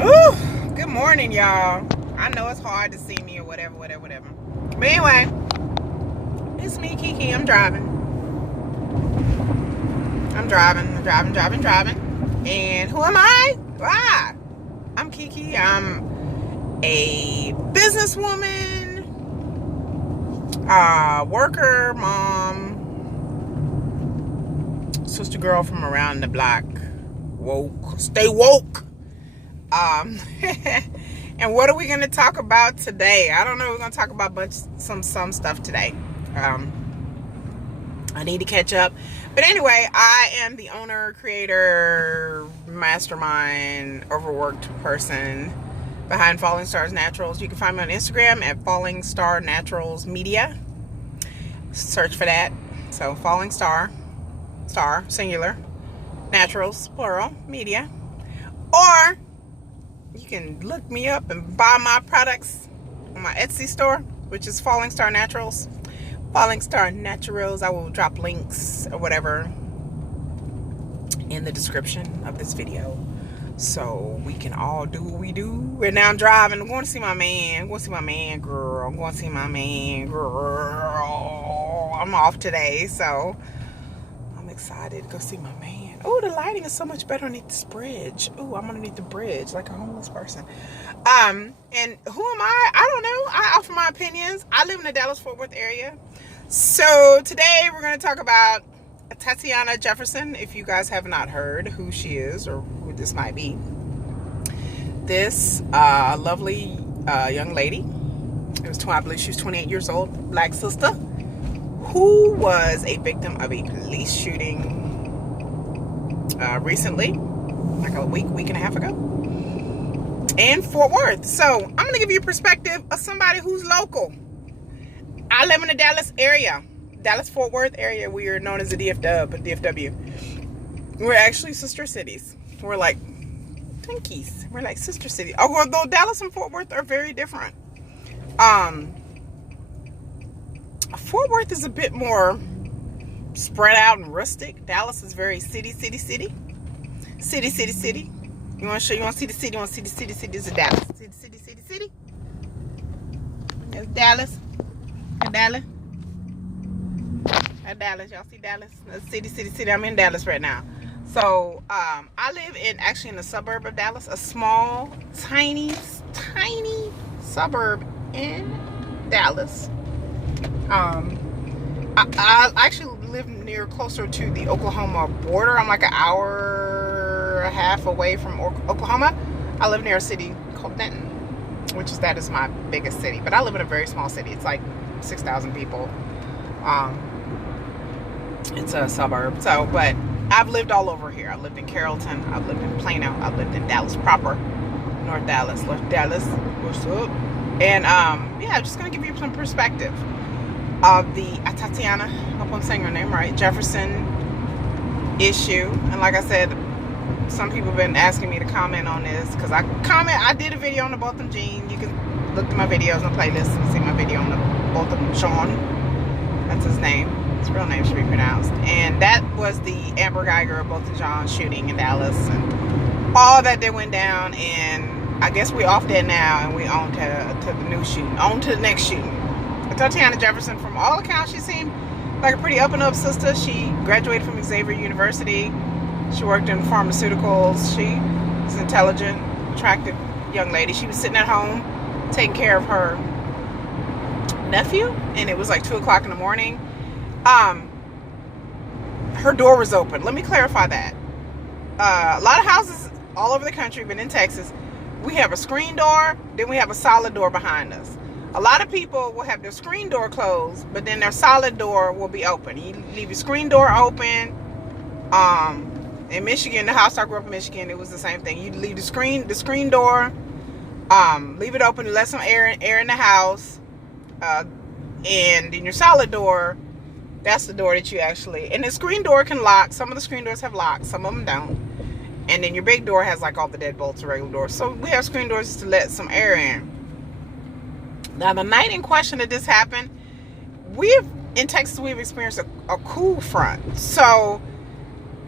Ooh, good morning, y'all. I know it's hard to see me or whatever. But anyway, it's me, Kiki. I'm driving. And who am I? Ah, I'm Kiki. I'm a businesswoman, worker, mom, sister girl from around the block. Woke. Stay woke. And what are we going to talk about today? I don't know. We're going to talk about some stuff today. I need to catch up. But anyway, I am the owner, creator, mastermind, overworked person behind Falling Stars Naturals. You can find me on Instagram at Falling Star Naturals Media. Search for that. So Falling Star, singular, Naturals, plural, media. Or you can look me up and buy my products on my Etsy store, which is Falling Star Naturals. Falling Star Naturals. I will drop links or whatever in the description of this video, so we can all do what we do. And now I'm driving. I'm going to see my man. I'm going to see my man, girl. I'm off today, so I'm excited to go see my man. Oh, the lighting is so much better underneath this bridge. Oh, I'm underneath the bridge like a homeless person. And who am I? I don't know. I offer my opinions. I live in the Dallas-Fort Worth area. So today we're going to talk about Tatiana Jefferson. If you guys have not heard who she is or who this might be. This lovely young lady, I believe she was 28 years old, black sister, who was a victim of a police shooting recently, like a week and a half ago, in Fort Worth. So I'm going to give you a perspective of somebody who's local. I live in the Dallas area, Dallas-Fort Worth area. We are known as the DFW. We're actually sister cities. We're like twinkies. We're like sister cities. Although Dallas and Fort Worth are very different. Fort Worth is a bit more spread out and rustic. Dallas is very city. You want to see the city? You want to see the city? This is Dallas. City. That's Dallas. Dallas. Y'all see Dallas? That's city. I'm in Dallas right now. So I live in the suburb of Dallas, a small, tiny suburb in Dallas. I actually live closer to the Oklahoma border. I'm like an hour and a half away from Oklahoma. I live near a city called Denton, which is my biggest city. But I live in a very small city. It's like 6,000 people. It's a suburb. But I've lived all over here. I lived in Carrollton. I've lived in Plano. I've lived in Dallas proper, North Dallas. What's up? And I'm just gonna give you some perspective of the Tatiana, I hope I'm saying her name right, Jefferson issue. And like I said, some people have been asking me to comment on this because I did a video on the Botham Jean. You can look at my videos on the playlist and see my video on the Botham Sean. That's his name. His real name should be pronounced. And that was the Amber Geiger Botham Jean shooting in Dallas and all that went down. And I guess we off that now and we on to the new shooting, on to the next shooting. Tatiana Jefferson, from all accounts, she seemed like a pretty up and up sister. She graduated from Xavier University. She worked in pharmaceuticals. She was an intelligent, attractive young lady. She was sitting at home taking care of her nephew, and it was like 2 o'clock in the morning. Her door was open. Let me clarify that. A lot of houses all over the country, but in Texas, we have a screen door, then we have a solid door behind us. A lot of people will have their screen door closed, but then their solid door will be open. You leave your screen door open. In Michigan, the house I grew up in Michigan, it was the same thing. You leave the screen door, leave it open to let some air in the house. And then your solid door, that's the door that you actually, and the screen door can lock. Some of the screen doors have locks, some of them don't. And then your big door has like all the deadbolts, regular doors. So we have screen doors just to let some air in. Now, the night in question that this happened, in Texas, we've experienced a cool front. So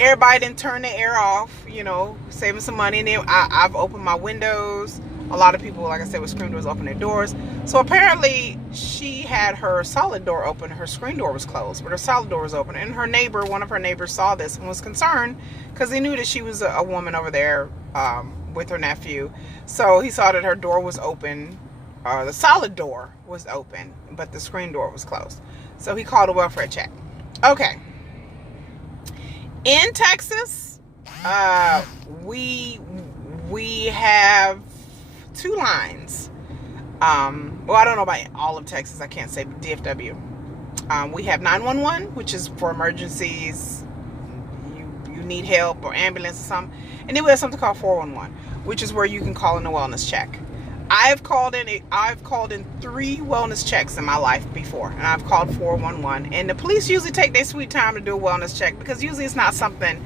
everybody didn't turn the air off, you know, saving some money. And then I've opened my windows. A lot of people, like I said, with screen doors, open their doors. So apparently she had her solid door open. Her screen door was closed, but her solid door was open. And her neighbor, one of her neighbors, saw this and was concerned because he knew that she was a woman over there with her nephew. So he saw that her door was open. The solid door was open, but the screen door was closed. So he called a welfare check. Okay. In Texas, we have 2 lines. Well, I don't know about all of Texas. I can't say DFW. We have 911, which is for emergencies. You need help or ambulance or something. And then we have something called 411, which is where you can call in a wellness check. I've called in 3 wellness checks in my life before, and I've called 411. And the police usually take their sweet time to do a wellness check because usually it's not something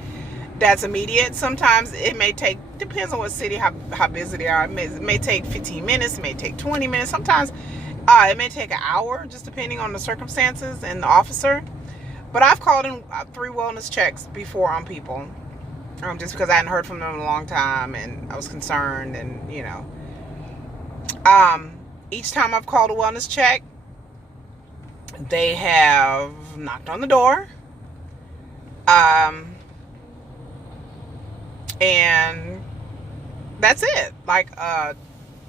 that's immediate. Sometimes it may take, depends on what city, how busy they are. It may take 15 minutes, it may take 20 minutes. Sometimes it may take an hour, just depending on the circumstances and the officer. But I've called in 3 wellness checks before on people, just because I hadn't heard from them in a long time and I was concerned, and you know. Each time I've called a wellness check, they have knocked on the door. And that's it. Like,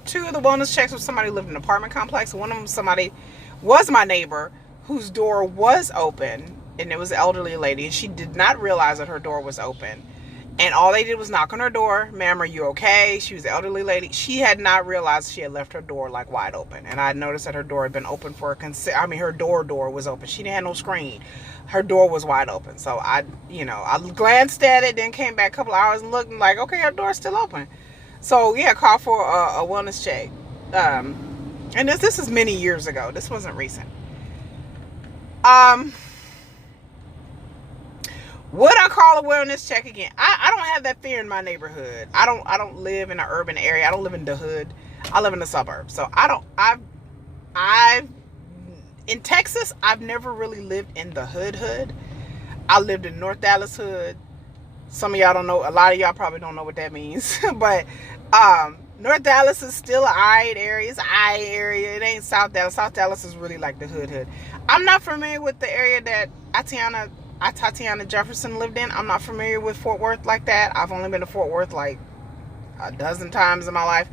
2 of the wellness checks was somebody who lived in an apartment complex. One of them, somebody was my neighbor whose door was open, and it was an elderly lady, and she did not realize that her door was open. And all they did was knock on her door. Ma'am, are you okay? She was an elderly lady. She had not realized she had left her door like wide open. And I noticed that her door had been open for her door was open. She didn't have no screen. Her door was wide open. So I glanced at it, then came back a couple hours and looked, and like, okay, her door's still open. So yeah, call for a wellness check. And this is many years ago. This wasn't recent. Would I call a wellness check again? I don't have that fear in my neighborhood. I don't live in an urban area. I don't live in the hood. I live in the suburbs. So in Texas, I've never really lived in the hood. I lived in North Dallas hood. Some of y'all don't know. A lot of y'all probably don't know what that means. But North Dallas is still an I area. It's an I area. It ain't South Dallas. South Dallas is really like the hood. I'm not familiar with the area that Tatiana Jefferson lived in. I'm not familiar with Fort Worth like that. I've only been to Fort Worth like a dozen times in my life.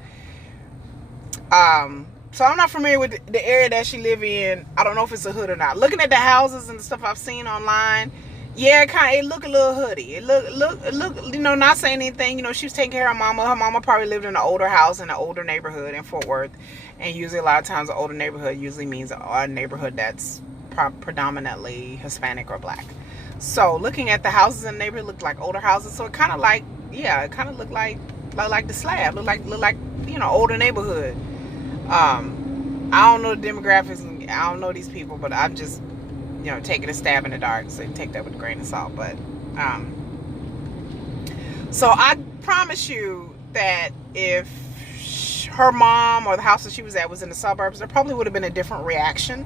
So I'm not familiar with the area that she lived in. I don't know if it's a hood or not. Looking at the houses and the stuff I've seen online, yeah, it look a little hoodie. It look, not saying anything. She was taking care of her mama. Her mama probably lived in an older house in an older neighborhood in Fort Worth. And usually a lot of times an older neighborhood usually means a neighborhood that's predominantly Hispanic or black. So looking at the houses in the neighborhood looked like older houses. So it kind of looked like the slab. Looked like older neighborhood. I don't know the demographics. And I don't know these people, but I'm just taking a stab in the dark. So take that with a grain of salt. But so I promise you that if her mom or the house that she was at was in the suburbs, there probably would have been a different reaction.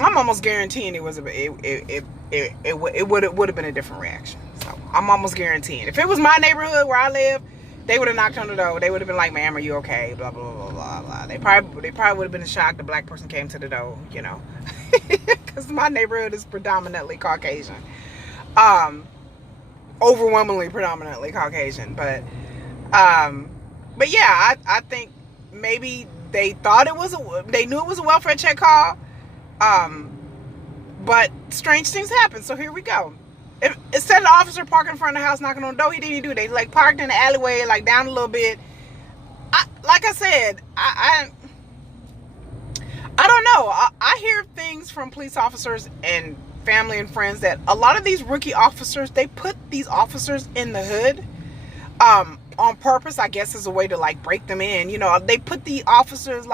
I'm almost guaranteeing it would have been a different reaction. So I'm almost guaranteeing. If it was my neighborhood where I live, they would have knocked on the door. They would have been like, "Ma'am, are you okay?" Blah blah blah blah blah. They probably would have been shocked the black person came to the door. Because my neighborhood is predominantly Caucasian. Overwhelmingly predominantly Caucasian. But yeah, I think maybe they thought they knew it was a welfare check call. But strange things happen. So here we go. Instead of the officer parking in front of the house knocking on the door, he didn't do that. He parked in the alleyway, down a little bit. Like I said, I don't know. I hear things from police officers and family and friends that a lot of these rookie officers, they put these officers in the hood on purpose, I guess, as a way to break them in. They put the officers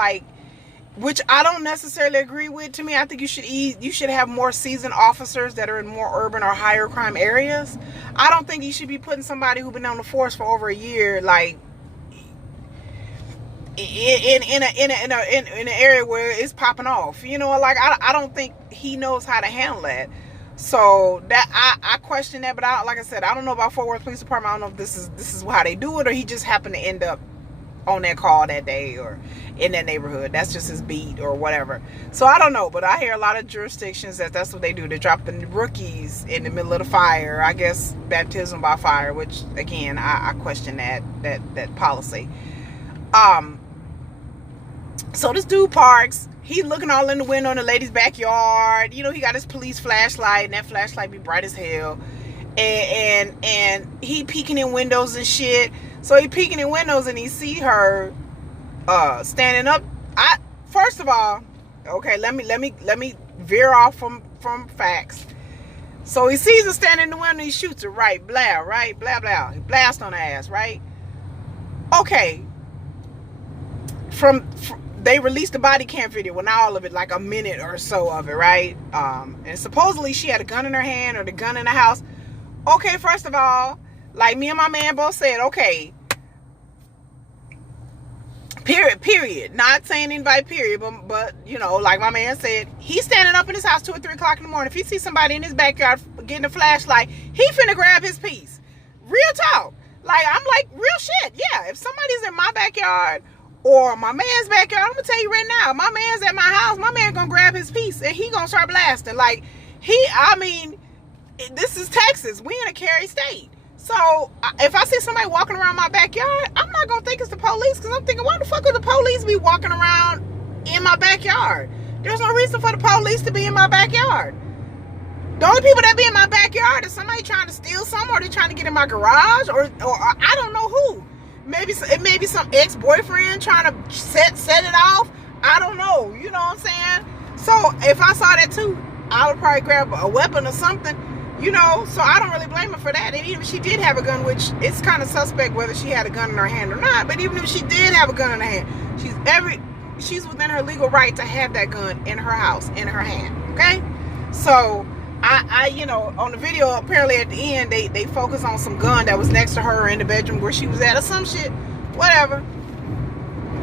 which I don't necessarily agree with. To me, I think you should have more seasoned officers that are in more urban or higher crime areas. I don't think you should be putting somebody who's been on the force for over a year. in an area where it's popping off. You know, like I don't think he knows how to handle that. So that I question that, but like I said, I don't know about Fort Worth Police Department. I don't know if this is how they do it, or he just happened to end up on that call that day or in that neighborhood. That's just his beat or whatever. So I don't know, but I hear a lot of jurisdictions that's what they do. They drop the rookies in the middle of the fire. I guess baptism by fire, which again I question that policy. So this dude parks. He looking all in the window in the lady's backyard. You know, he got his police flashlight, and that flashlight be bright as hell. And he peeking in windows and shit. So he peeking in windows and he see her standing up. First of all, okay, let me veer off from facts. So he sees her standing in the window, he shoots her, right? Blah, right? Blah, blah. He blasts on her ass, right? Okay. From they released the body cam video, well, not all of it, like a minute or so of it, right? And supposedly she had a gun in her hand or the gun in the house. Okay, first of all, like me and my man both said, okay, period. Not saying anybody, period, but you know, like my man said, he's standing up in his house 2 or 3 o'clock in the morning. If he sees somebody in his backyard getting a flashlight, he finna grab his piece. Real talk. Like, I'm like, real shit. Yeah, if somebody's in my backyard or my man's backyard, I'm gonna tell you right now, my man's at my house, my man gonna grab his piece and he gonna start blasting. Like, this is Texas. We in a carry state. So if I see somebody walking around my backyard, I'm not gonna think it's the police, because I'm thinking, why the fuck would the police be walking around in my backyard? There's no reason for the police to be in my backyard. The only people that be in my backyard is somebody trying to steal something, or they're trying to get in my garage, or I don't know who. Maybe it may be some ex-boyfriend trying to set it off. I don't know. You know what I'm saying? So if I saw that too, I would probably grab a weapon or something. You know, so I don't really blame her for that. And even if she did have a gun, which it's kind of suspect whether she had a gun in her hand or not, but even if she did have a gun in her hand, she's within her legal right to have that gun in her house, in her hand. Okay? So I you know, on the video, apparently at the end, they focus on some gun that was next to her in the bedroom where she was at or some shit. Whatever.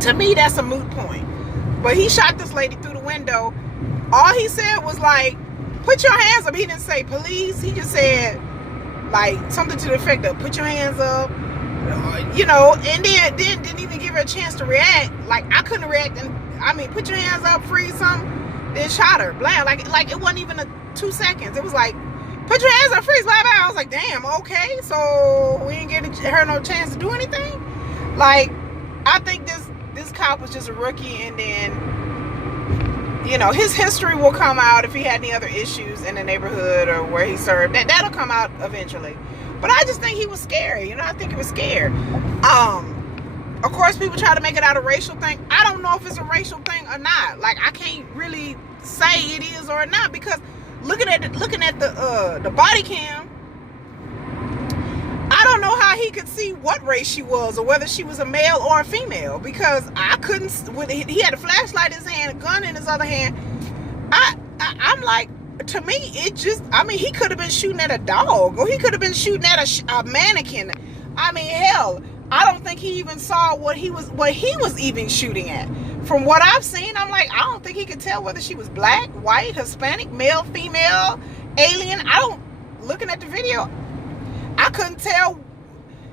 To me, that's a moot point. But he shot this lady through the window. All he said was like, put your hands up. He didn't say police. He just said like something to the effect of put your hands up. You know, and then didn't even give her a chance to react. Like, I couldn't react. And I mean, put your hands up, freeze something. Then shot her. Blah. Like it wasn't even 2 seconds. It was like, put your hands up, freeze, blah, blah. I was like, damn, okay. So we didn't get her no chance to do anything. Like, I think this cop was just a rookie, and then, you know, his history will come out if he had any other issues in the neighborhood or where he served. That'll come out eventually. But I just think he was scary. You know, I think he was scared. Of course, people try to make it out a racial thing. I don't know if it's a racial thing or not. Like, I can't really say it is or not, because looking at the body cam, I don't know how he could see what race she was or whether she was a male or a female, because I couldn't. He had a flashlight in his hand, a gun in his other hand. I'm like, to me, it just, I mean, he could have been shooting at a dog, or he could have been shooting at a mannequin. I mean, hell, I don't think he even saw what he was even shooting at. From what I've seen, I'm like, I don't think he could tell whether she was black, white, Hispanic, male, female, alien. Looking at the video, I couldn't tell.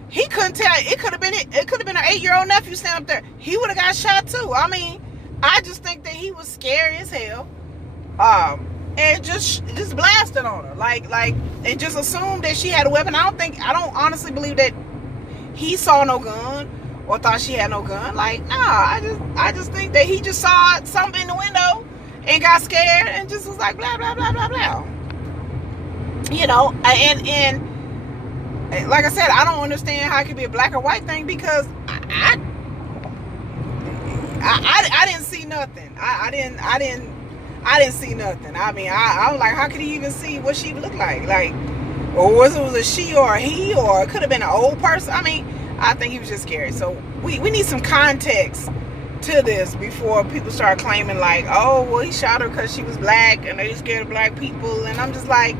He couldn't tell. It could have been an 8-year-old nephew standing up there. He would have got shot too. I mean, I just think that he was scary as hell. And just blasted on her. Like, and just assumed that she had a weapon. I don't honestly believe that he saw no gun or thought she had no gun. Like, nah, I just think that he just saw something in the window and got scared and just was like, blah, blah, blah, blah, blah. You know, and like I said, I don't understand how it could be a black or white thing, because I didn't see nothing. I didn't see nothing. I mean, I was like, how could he even see what she looked like? Like, or was it a she or a he, or it could have been an old person? I mean, I think he was just scared. So we need some context to this before people start claiming like, oh, well, he shot her because she was black and they scared of black people. And I'm just like,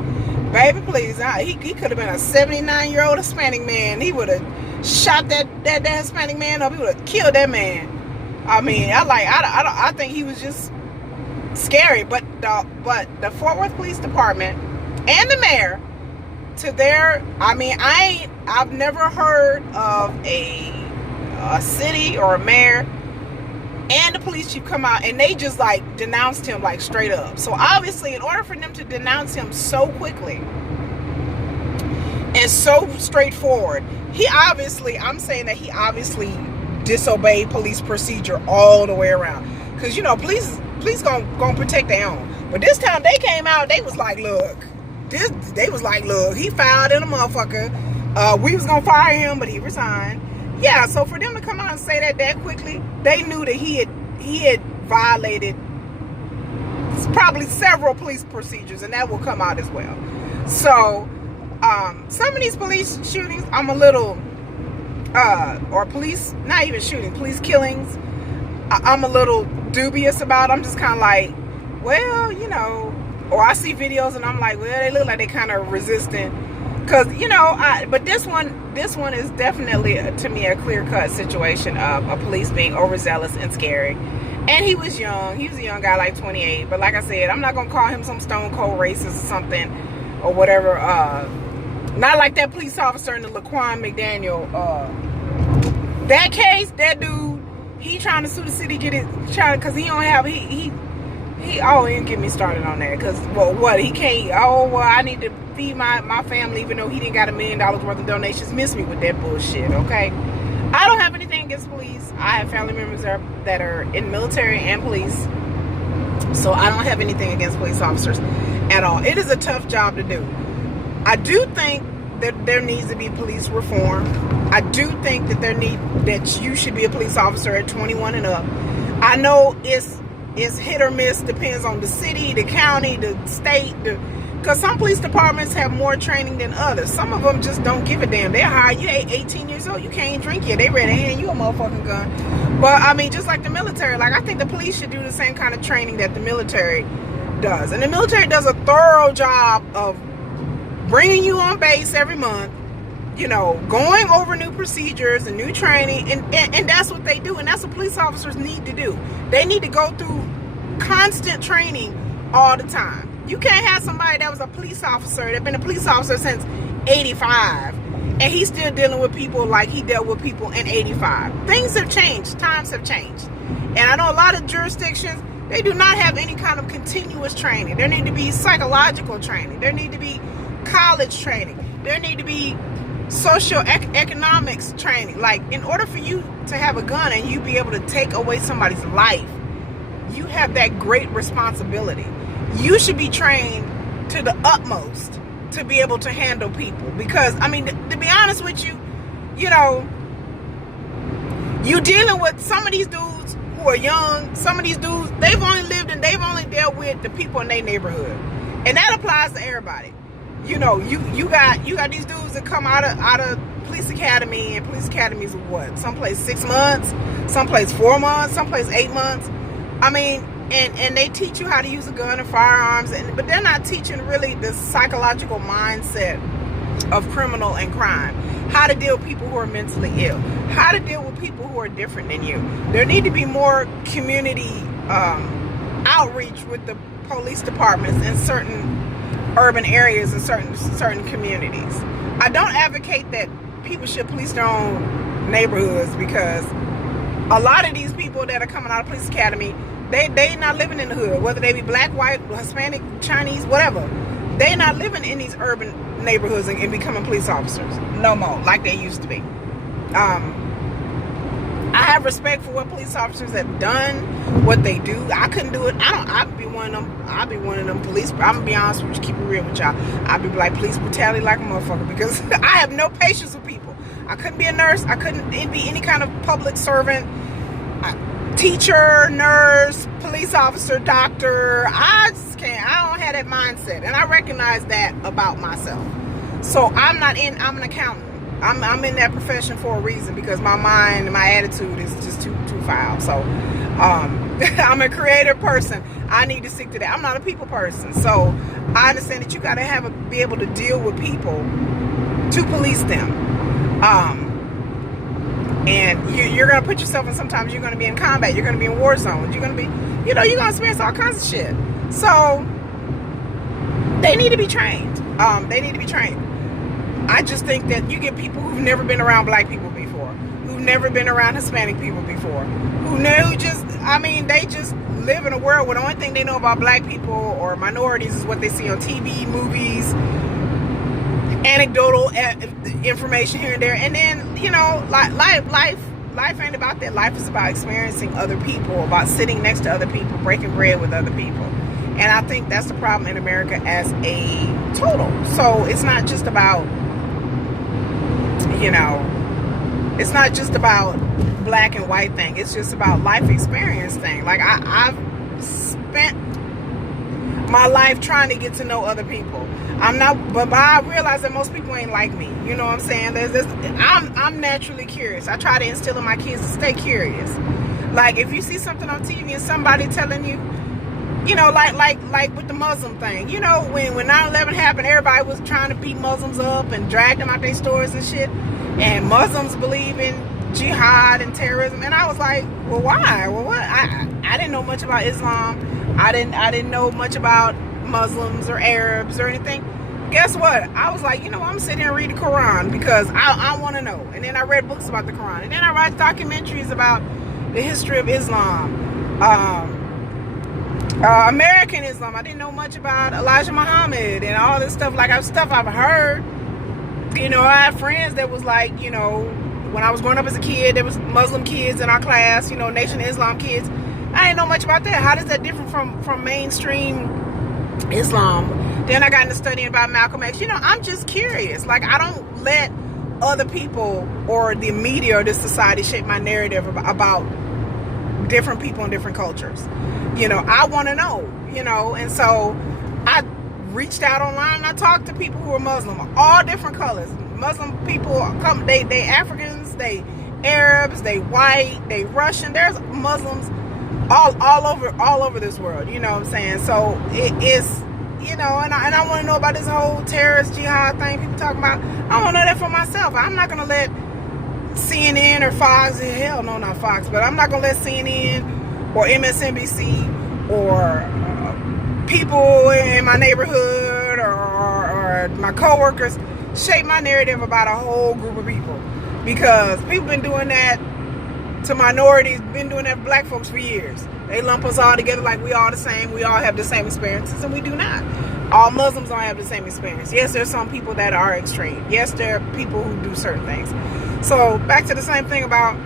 baby, please. He could have been a 79-year-old Hispanic man. He would have shot that Hispanic man up. He would have killed that man. I mean, I think he was just scary. But the Fort Worth Police Department and the mayor, to their, I mean, I've never heard of a city or a mayor and the police chief come out and they just like denounced him like straight up. So obviously, in order for them to denounce him so quickly and so straightforward, I'm saying that he obviously disobeyed police procedure all the way around. Because, you know, police gonna protect their own. But this time they came out, they was like, look, he filed in a motherfucker. We was gonna fire him, but he resigned. Yeah, so for them to come out and say that quickly, they knew that he had violated probably several police procedures, and that will come out as well. So some of these police shootings, I'm a little or police, not even shooting, police killings, I'm a little dubious about. I'm just kind of like, well, you know, or I see videos and I'm like, well, they look like they kind of resistant. Because, you know, but this one is definitely, to me, a clear-cut situation of a police being overzealous and scary. And he was young. He was a young guy, like 28. But like I said, I'm not going to call him some stone-cold racist or something or whatever. Not like that police officer in the Laquan McDaniel. That case, that dude, he trying to sue the city, because he don't have, he didn't get me started on that. Because, well, what, he can't, I need to feed my family, even though he didn't got $1 million worth of donations. Miss me with that bullshit, okay? I don't have anything against police. I have family members that are in military and police, so I don't have anything against police officers at all. It is a tough job to do. I do think that there needs to be police reform. I do think that you should be a police officer at 21 and up. I know it's hit or miss, depends on the city, the county, the state, because some police departments have more training than others. Some of them just don't give a damn. They hire you at 18 years old, you can't drink yet. They ready to hand you a motherfucking gun. But I mean, just like the military, like I think the police should do the same kind of training that the military does. And the military does a thorough job of bringing you on base every month, you know, going over new procedures and new training, and that's what they do, and that's what police officers need to do. They need to go through constant training all the time. You can't have somebody that was a police officer, that been a police officer since 85, and he's still dealing with people like he dealt with people in 85. Things have changed. Times have changed. And I know a lot of jurisdictions, they do not have any kind of continuous training. There need to be psychological training. There need to be college training. There need to be socio-economics training. Like, in order for you to have a gun and you be able to take away somebody's life, you have that great responsibility. You should be trained to the utmost to be able to handle people. Because, I mean, to be honest with you, you know, you dealing with some of these dudes who are young. Some of these dudes, they've only dealt with the people in their neighborhood. And that applies to everybody. You know, you got these dudes that come out of police academy, and police academies are what? Someplace 6 months, someplace 4 months, someplace 8 months. I mean, and they teach you how to use a gun and firearms, but they're not teaching really the psychological mindset of criminal and crime. How to deal with people who are mentally ill. How to deal with people who are different than you. There need to be more community outreach with the police departments in certain urban areas and certain communities. I don't advocate that people should police their own neighborhoods, because a lot of these people that are coming out of police academy, they not living in the hood, whether they be black, white, Hispanic, Chinese, whatever. They not living in these urban neighborhoods and becoming police officers no more like they used to be. I have respect for what police officers have done, what they do. I couldn't do it. I'd be one of them police. I'm gonna be honest with you, keep it real with y'all. I'd be like police brutality like a motherfucker, because I have no patience with people. I couldn't be a nurse. I couldn't be any kind of public servant, teacher, nurse, police officer, doctor. I just can't. I don't have that mindset, and I recognize that about myself. So I'm an accountant. I'm in that profession for a reason, because my mind and my attitude is just too foul. So I'm a creative person. I need to stick to that. I'm not a people person. So I understand that you got to be able to deal with people to police them. And you're going to put yourself in, sometimes you're going to be in combat, you're going to be in war zones, you're going to be, you're going to experience all kinds of shit. So they need to be trained. They need to be trained. I just think that you get people who've never been around black people before, who've never been around Hispanic people before, they just live in a world where the only thing they know about black people or minorities is what they see on TV, movies, anecdotal information here and there. And then, life ain't about that. Life is about experiencing other people, about sitting next to other people, breaking bread with other people. And I think that's the problem in America as a total. So it's not just about, it's not just about black and white thing. It's just about life experience thing. Like I've spent my life trying to get to know other people. But I realize that most people ain't like me. You know what I'm saying? I'm naturally curious. I try to instill in my kids to stay curious. Like if you see something on TV and somebody telling you, like with the Muslim thing, when 9/11 happened, everybody was trying to beat Muslims up and drag them out their stores and shit. And Muslims believe in jihad and terrorism, and I was like, well, why? Well, what? I didn't know much about Islam. I didn't know much about Muslims or Arabs or anything. Guess what? I was like, I'm sitting here and read the Quran because I want to know. And then I read books about the Quran, and then I read documentaries about the history of Islam, American Islam. I didn't know much about Elijah Muhammad and all this stuff. Stuff I've heard. I had friends that was like, when I was growing up as a kid, there was Muslim kids in our class, Nation of Islam kids. I didn't know much about that. How does that differ from mainstream Islam? Then I got into studying about Malcolm X. I'm just curious. Like, I don't let other people or the media or this society shape my narrative about different people and different cultures. I want to know, and so I reached out online and I talked to people who are Muslim, all different colors. Muslim people come, they Africans, they Arabs, they white, they Russian. There's Muslims all over this world. You know what I'm saying? So it is, and I want to know about this whole terrorist jihad thing people talking about. I want to know that for myself. I'm not gonna let CNN or Fox, hell no, not Fox, but I'm not gonna let CNN or MSNBC or people in my neighborhood or my coworkers shape my narrative about a whole group of people, because people been doing that to minorities, been doing that to black folks for years. They lump us all together like we all the same, we all have the same experiences, and we do not. All Muslims don't have the same experience. Yes, there's some people that are extreme. Yes, there are people who do certain things. So back to the same thing about,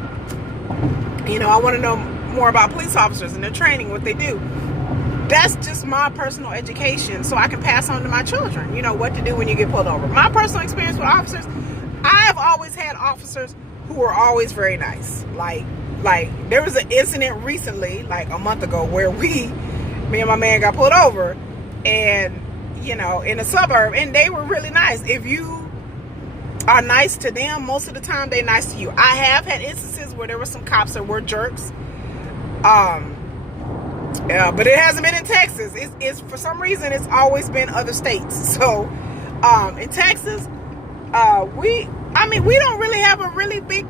I want to know more about police officers and their training, what they do. That's just my personal education, so I can pass on to my children, what to do when you get pulled over. My personal experience with officers, I've always had officers who were always very nice. Like there was an incident recently, like a month ago, where me and my man got pulled over, and in a suburb, and they were really nice. If you are nice to them, most of the time they're nice to you. I have had instances where there were some cops that were jerks. But it hasn't been in Texas. It's for some reason it's always been other states. So in Texas, we don't really have a really big,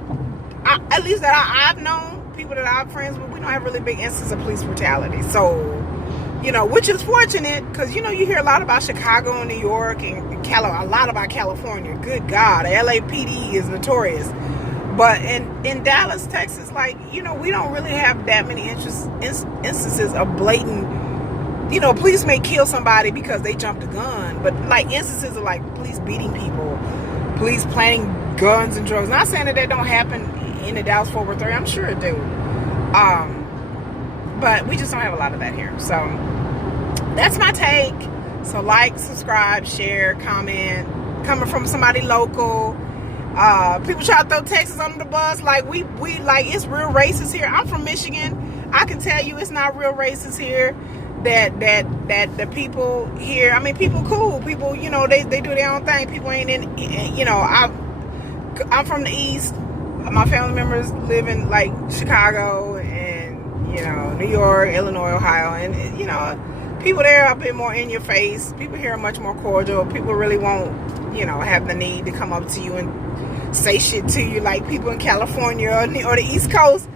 at least that I've known, people that I'm friends with, we don't have really big instances of police brutality. So, which is fortunate, because you hear a lot about Chicago and New York and a lot about California. Good God, LAPD is notorious. But in Dallas, Texas, we don't really have that many instances of blatant, police may kill somebody because they jumped a gun, but instances of police beating people, police planting guns and drugs. Not saying that don't happen in the Dallas-Fort Worth area. I'm sure it do. But we just don't have a lot of that here. So that's my take. So subscribe, share, comment. Coming from somebody local. People try to throw Texas under the bus. It's real racist here. I'm from Michigan. I can tell you it's not real racist here. That the people here, people cool. People, they do their own thing. People ain't I'm from the East. My family members live in Chicago and, New York, Illinois, Ohio. And, people there are a bit more in your face. People here are much more cordial. People really won't you know, have the need to come up to you and say shit to you like people in California or the East Coast.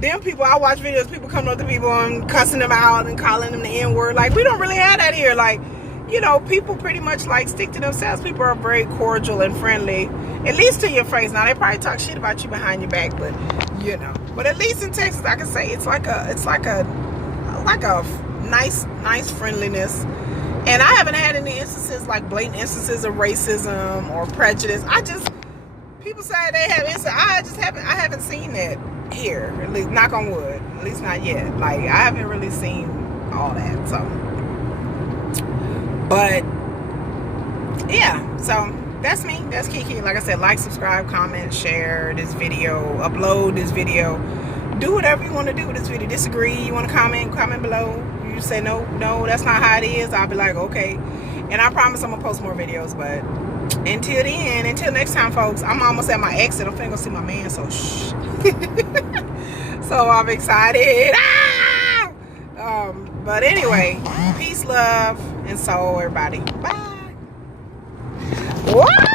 Them people, I watch videos, people coming up to people and cussing them out and calling them the N-word. Like, we don't really have that here. Like, you know, people pretty much like stick to themselves. People are very cordial and friendly, at least to your face. Now, they probably talk shit about you behind your back, but you know. But at least in Texas, I can say it's like a nice friendliness. And I haven't had any instances, like blatant instances of racism or prejudice. People say they have instances. I haven't seen that here. At least, knock on wood. At least not yet. Like, I haven't really seen all that. So, but yeah. So that's me. That's Kiki. Like I said, like, subscribe, comment, share this video, upload this video. Do whatever you want to do with this video. Disagree, you want to comment below. You say no, that's not how it is. I'll be like, okay. And I promise I'm gonna post more videos. But until next time, folks, I'm almost at my exit. I'm finna go see my man, so shh. So I'm excited. But anyway, peace, love, and soul, everybody. Bye. What?